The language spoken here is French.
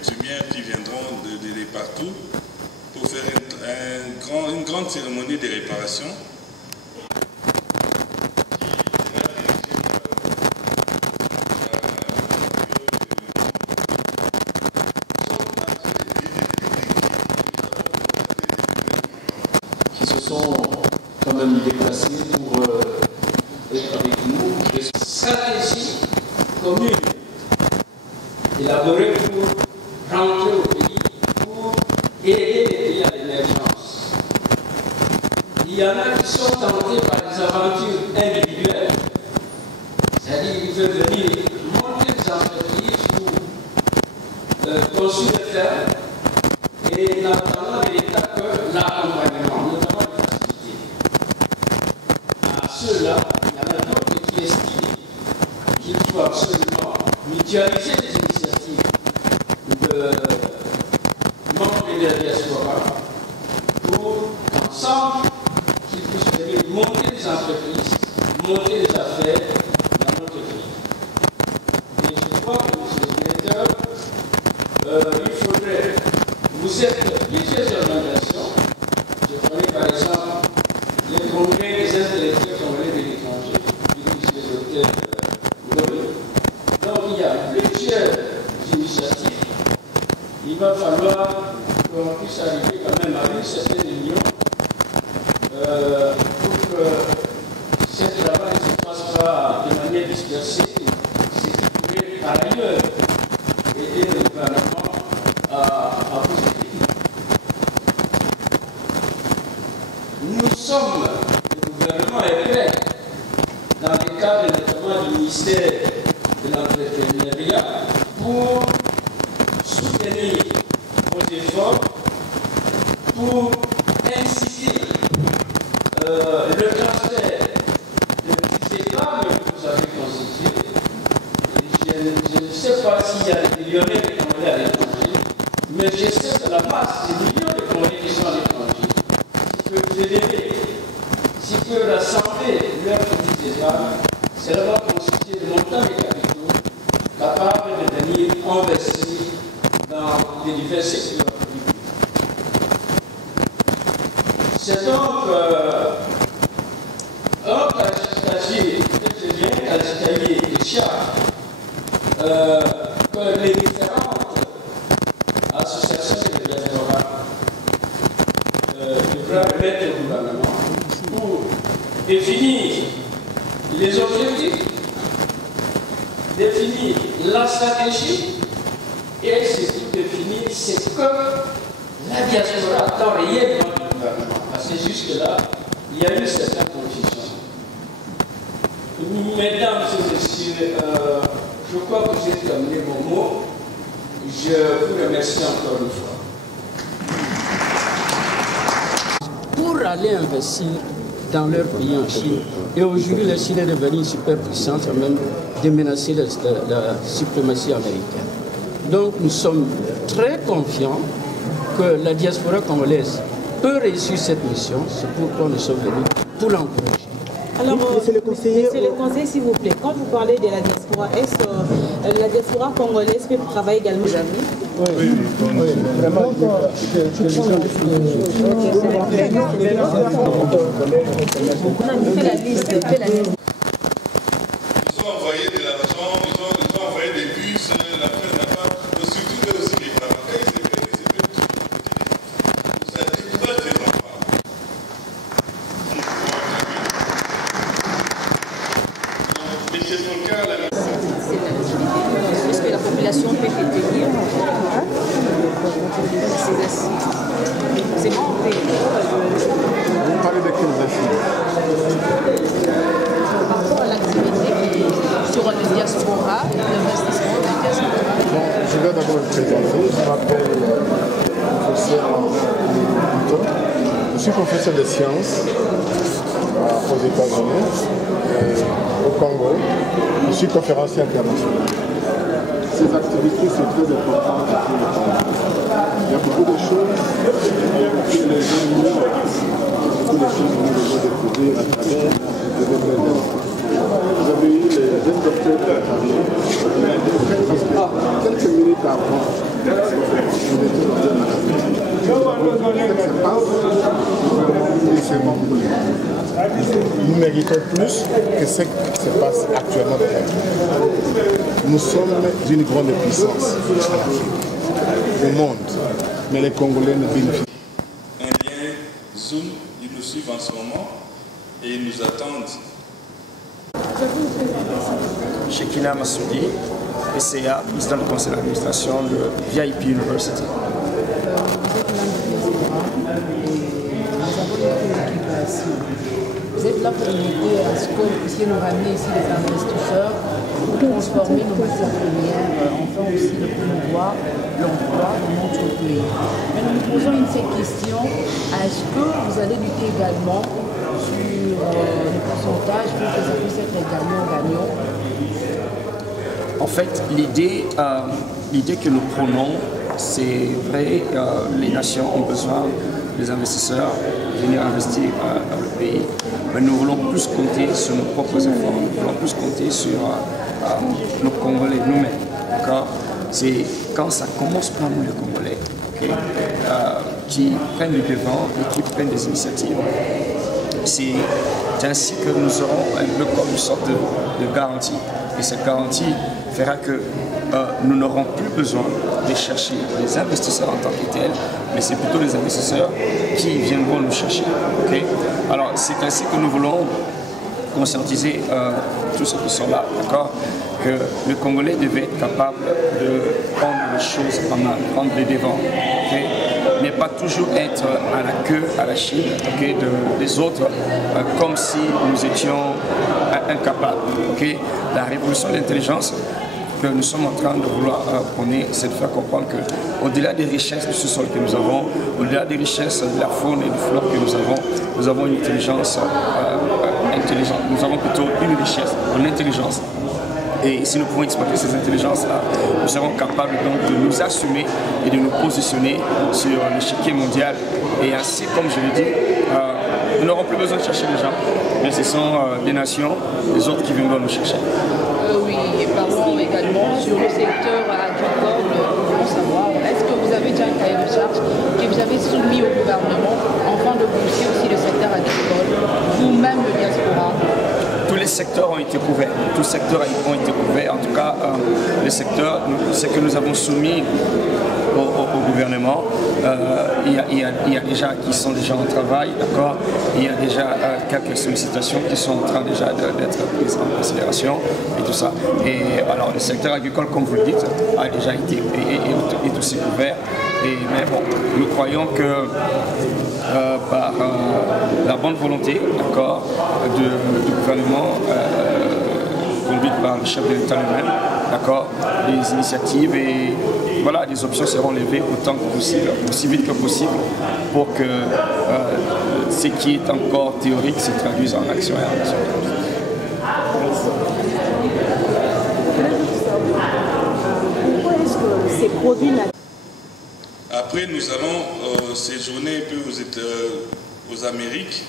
coutumières qui viendront de partout pour faire une grande cérémonie de réparation. Qui se sont quand même déplacés pour être avec nous. Une stratégie commune élaborée pour rentrer au pays, pour aider les pays à l'émergence. Il y en a qui sont tentés par des aventures individuelles, c'est-à-dire qu'ils veulent venir monter des entreprises pour construire des fermes et n'attendant de l'État que l'accompagnement, notamment les facilités. À ceux-là, il y en a d'autres qui estiment qu'il faut absolument mutualiser les initiatives de membres de la diaspora pour qu'ensemble, qu'ils puissent venir monter des entreprises, monter des affaires dans notre pays. Et je crois que, M. le Directeur, il faudrait, vous êtes plusieurs organisations, je connais par exemple les congrès des intellectuels congolais de l'étranger, du ministère donc il y a plusieurs initiatives. Il va falloir qu'on puisse arriver quand même à une certaine union pour que ce travail ne se passe pas de manière dispersée, ce qui pourrait par ailleurs aider le gouvernement à vous aider. Nous sommes, le gouvernement est prêt, dans le cadre notamment du ministère de l'entrepreneuriat, pour soutenir vos efforts, pour inciter le transfert de petits épargnes que vous avez constitués. Je ne sais pas s'il y a des millionnaires de Congolais à l'étranger, mais je sais que la masse des millions de Congolais qui sont à l'étranger, si peut fédérer, si peut rassembler leurs petits épargnes, cela va constituer de montants de capitaux capables de venir investir dans les divers secteurs publics. C'est donc un casier de charges que les différentes associations de diaspora devraient remettre au gouvernement pour définir les objectifs, définir la stratégie et surtout définir ce que la diaspora attend réellement du gouvernement. Parce que jusque-là, il y a eu certaines confusions. Mesdames et messieurs, je crois que j'ai terminé mon mot. Je vous remercie encore une fois. Pour aller investir dans leur pays en Chine, et aujourd'hui la Chine est devenue une superpuissance, même de menacer la suprématie américaine. Donc nous sommes très confiants que la diaspora congolaise peut réussir cette mission, c'est pourquoi nous sommes venus pour l'encourager. Alors, Monsieur le conseiller, s'il vous plaît, quand vous parlez de la diaspora, est-ce que la diaspora congolaise peut travailler également? Oui, vraiment. On fait la liste, Ils ont envoyé de l'argent, ils ont envoyé des bus, la presse n'a pas, surtout eux aussi les parents. Quand ils se perdent tout. Ça décourage les enfants. Est-ce que la population peut tenir? C'est bon, Vous parlez de quelles assises? par rapport à l'activité sur le diaspora, l'investissement de la diaspora. Bon, je vais d'abord vous présenter. Je m'appelle professeur Bouton. Je suis professeur de sciences aux États-Unis, au Congo. Je suis conférencier international. Ces activités, c'est très important pour le Congo. Il y a beaucoup de choses que les gens ignorent. Beaucoup de choses que nous devons découvrir à travers les événements. Vous avez eu les jeunes docteurs qui sont arrivés quelques minutes avant. Nous méritons plus que ce qui se passe actuellement dans l'Afrique. Nous sommes d'une grande puissance au monde, mais les Congolais ne bénéficient pas. Un lien Zoom, ils nous suivent en ce moment et ils nous attendent. Shekina Massoudi, PCA, président du conseil d'administration de VIP University. Vous êtes là pour aider à ce que vous puissiez nous ramener ici des investisseurs, pour transformer nos matières premières, enfin aussi de promouvoir l'emploi dans notre pays. Mais nous nous posons une seule question, est-ce que vous allez lutter également sur le pourcentage pour que ça puisse être gagnant-gagnant? En fait, l'idée que nous prenons, c'est vrai, les nations ont besoin des investisseurs de venir investir dans le pays. Mais nous voulons plus compter sur nos propres efforts, nous voulons plus compter sur nos Congolais nous-mêmes. C'est quand ça commence par nous les Congolais, qui prennent le devant et qui prennent des initiatives. C'est ainsi que nous aurons un peu comme une sorte de garantie. Et cette garantie fera que nous n'aurons plus besoin de chercher les investisseurs en tant que tels, mais c'est plutôt les investisseurs qui viendront nous chercher. Alors c'est ainsi que nous voulons conscientiser tous ceux qui sont là, que le Congolais devait être capable de prendre les choses en main, prendre les devants. Mais pas toujours être à la queue, à la Chine des autres, comme si nous étions incapables. La révolution de l'intelligence que nous sommes en train de vouloir prôner, c'est de faire comprendre qu'au-delà des richesses du sous-sol que nous avons, au-delà des richesses de la faune et du flore que nous avons une intelligence intelligente. Nous avons plutôt une richesse, une intelligence. Et si nous pouvons exploiter ces intelligences-là, nous serons capables donc de nous assumer et de nous positionner sur l'échiquier mondial. Et ainsi, comme je l'ai dit, nous n'aurons plus besoin de chercher les gens, mais ce sont des nations, les autres qui viendront nous chercher. Oui, et parlons également sur le secteur agricole. Nous voulons savoir, est-ce que vous avez déjà un cahier de charge que vous avez soumis au gouvernement afin de booster aussi le secteur agricole, vous-même le diaspora? Tous les secteurs ont été couverts. Tous les secteurs ont été couverts. En tout cas, les secteurs, ce que nous avons soumis au gouvernement, il y a déjà qui sont déjà en travail, d'accord. Il y a déjà quelques sollicitations qui sont en train déjà d'être prises en considération et tout ça. Et alors, le secteur agricole, comme vous le dites, a déjà été est aussi couvert. Mais bon, nous croyons que par la bonne volonté, d'accord, du gouvernement conduite par le chef de l'État lui-même, d'accord, les initiatives et voilà, les options seront levées autant que possible, aussi vite que possible, pour que ce qui est encore théorique se traduise en action et en action. Pourquoi est-ce que ces produits Après, nous allons séjourner un peu aux Amériques